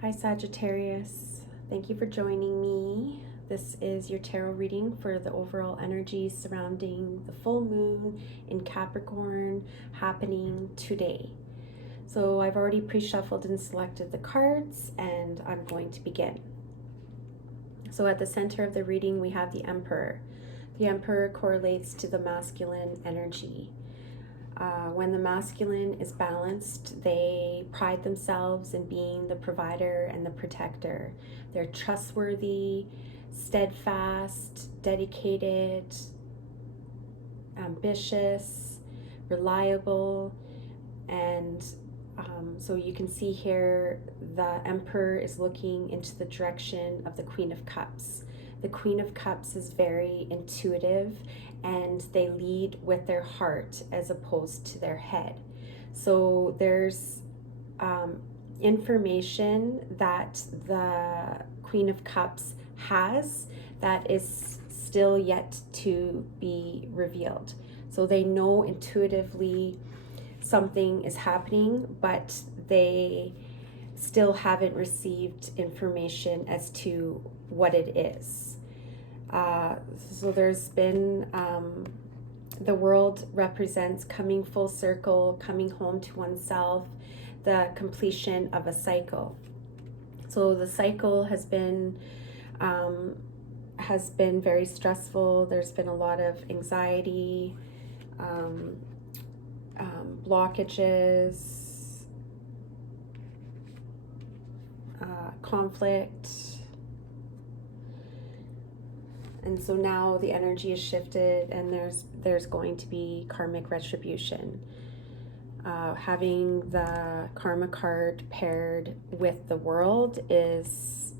Hi Sagittarius, thank you for joining me. This is your tarot reading for the overall energy surrounding the full moon in Capricorn happening today. So I've already pre-shuffled and selected the cards and I'm going to begin. So at the center of the reading we have the Emperor. The Emperor correlates to the masculine energy. When the masculine is balanced, they pride themselves in being the provider and the protector. They're trustworthy, steadfast, dedicated, ambitious, reliable, and so you can see here the Emperor is looking into the direction of the Queen of Cups. The Queen of Cups is very intuitive and they lead with their heart as opposed to their head. So there's information that the Queen of Cups has that is still yet to be revealed. So they know intuitively something is happening, but they still haven't received information as to what it is. So there's been, the world represents coming full circle, coming home to oneself, the completion of a cycle. So the cycle has been very stressful. There's been a lot of anxiety, blockages, conflict. And so now the energy is shifted and there's going to be karmic retribution. Having the karma card paired with the world is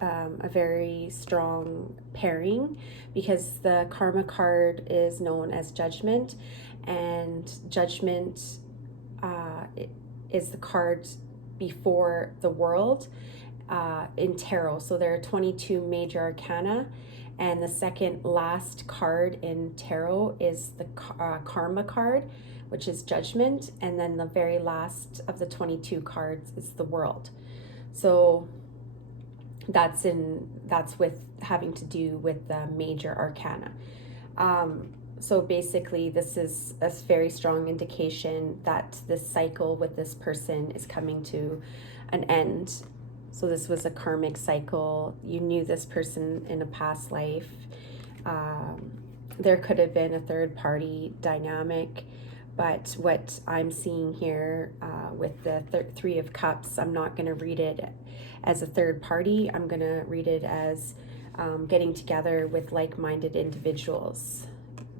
a very strong pairing because the karma card is known as judgment, and judgment is the card before the world in tarot. So there are 22 major arcana, and the second last card in tarot is the karma card, which is judgment, and then the very last of the 22 cards is the world. So that's with having to do with the major arcana. So basically this is a very strong indication that this cycle with this person is coming to an end. So this was a karmic cycle. You knew this person in a past life. There could have been a third party dynamic, but what I'm seeing here with the Three of Cups, I'm not going to read it as a third party. I'm going to read it as getting together with like-minded individuals,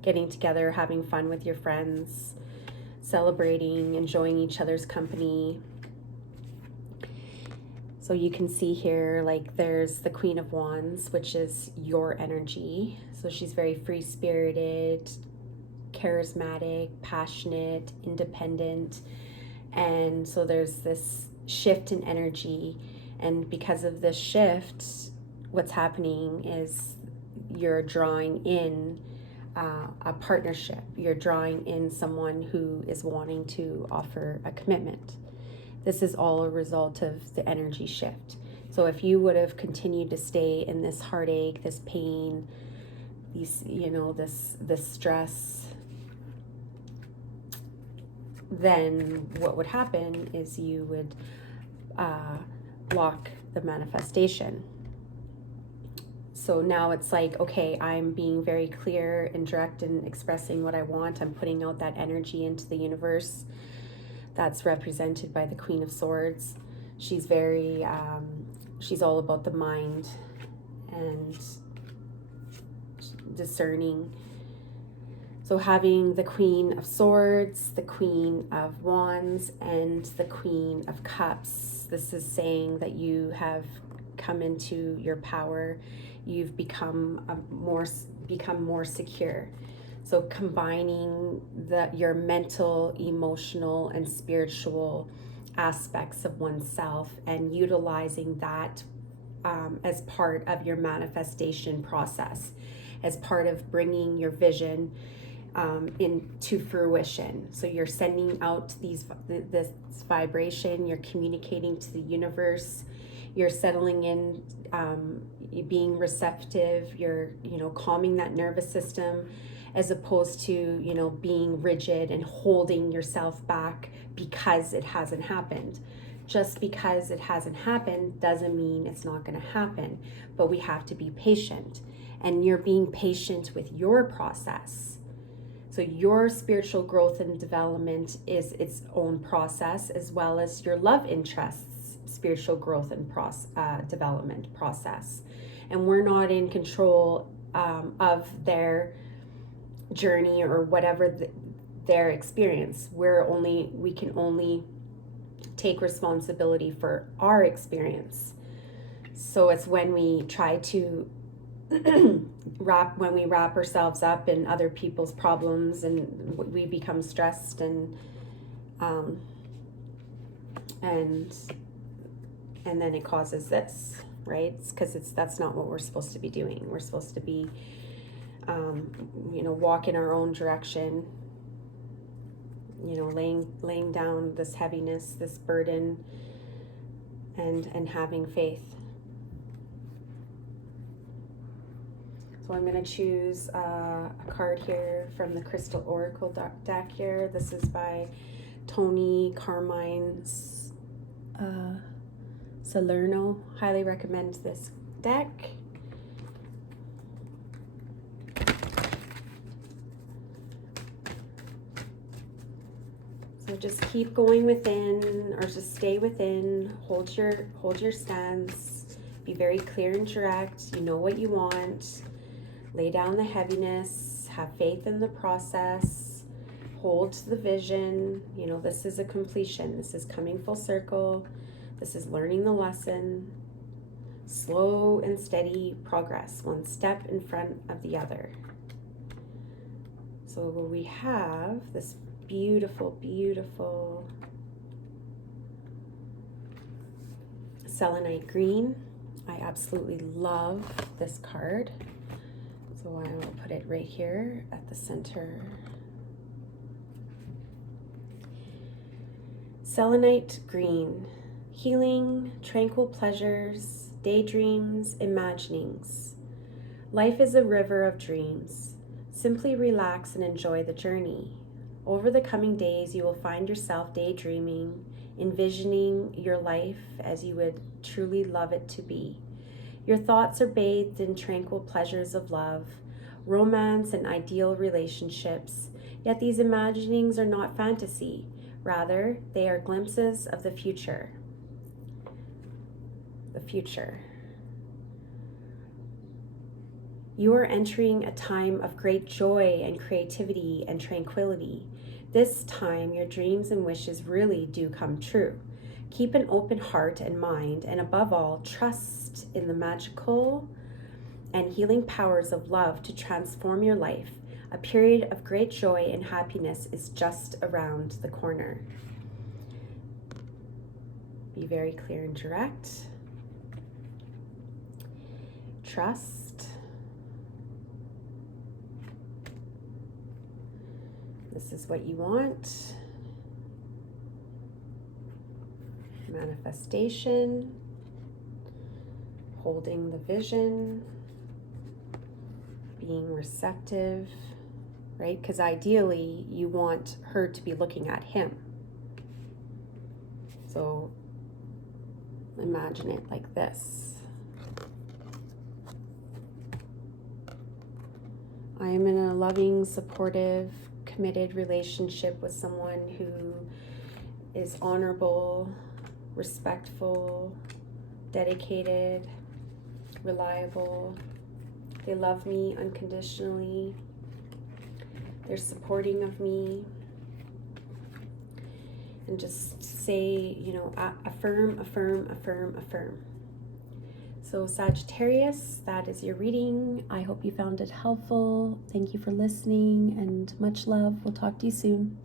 getting together, having fun with your friends, celebrating, enjoying each other's company. So you can see here, like, there's the Queen of Wands, which is your energy. So she's very free-spirited, charismatic, passionate, independent. And so there's this shift in energy. And because of this shift, what's happening is you're drawing in a partnership. You're drawing in someone who is wanting to offer a commitment. This is all a result of the energy shift. So if you would have continued to stay in this heartache, this pain, these, this stress, then what would happen is you would block the manifestation. So now it's like, okay, I'm being very clear and direct and expressing what I want. I'm putting out that energy into the universe. That's represented by the Queen of Swords. She's very, she's all about the mind and discerning. So having the Queen of Swords, the Queen of Wands, and the Queen of Cups, this is saying that you have come into your power. You've become more secure. So combining your mental, emotional, and spiritual aspects of oneself and utilizing that as part of your manifestation process, as part of bringing your vision into fruition. So you're sending out this vibration, you're communicating to the universe, you're settling in, being receptive, you're, calming that nervous system, as opposed to, being rigid and holding yourself back because it hasn't happened. Just because it hasn't happened doesn't mean it's not going to happen, but we have to be patient. And you're being patient with your process. So your spiritual growth and development is its own process, as well as your love interests' spiritual growth and development process. And we're not in control of their journey or whatever their experience. We can only take responsibility for our experience. So it's when we try to wrap ourselves up in other people's problems, and we become stressed and then it causes this, right? It's because that's not what we're supposed to be doing. We're supposed to be walk in our own direction, laying down this heaviness, this burden, and having faith. So I'm going to choose a card here from the Crystal Oracle deck here. This is by Tony Carmine Salerno. Highly recommend this deck. So just keep going within, or just stay within. Hold your stance. Be very clear and direct. You know what you want. Lay down the heaviness. Have faith in the process. Hold the vision. This is a completion. This is coming full circle. This is learning the lesson. Slow and steady progress, one step in front of the other. So we have this beautiful, beautiful selenite green. I absolutely love this card. So I will put it right here at the center. Selenite green. Healing, tranquil pleasures, daydreams, imaginings. Life is a river of dreams. Simply relax and enjoy the journey. Over the coming days, you will find yourself daydreaming, envisioning your life as you would truly love it to be. Your thoughts are bathed in tranquil pleasures of love, romance, and ideal relationships, yet these imaginings are not fantasy. Rather, they are glimpses of the future. The future. You are entering a time of great joy and creativity and tranquility. This time, your dreams and wishes really do come true. Keep an open heart and mind, and above all, trust in the magical and healing powers of love to transform your life. A period of great joy and happiness is just around the corner. Be very clear and direct. Trust. This is what you want. Manifestation. Holding the vision. Being receptive, right? Because ideally you want her to be looking at him. So imagine it like this. I am in a loving, supportive, committed relationship with someone who is honorable, respectful, dedicated, reliable. They love me unconditionally. They're supporting of me. And just say, affirm, affirm, affirm, affirm. So Sagittarius, that is your reading. I hope you found it helpful. Thank you for listening and much love. We'll talk to you soon.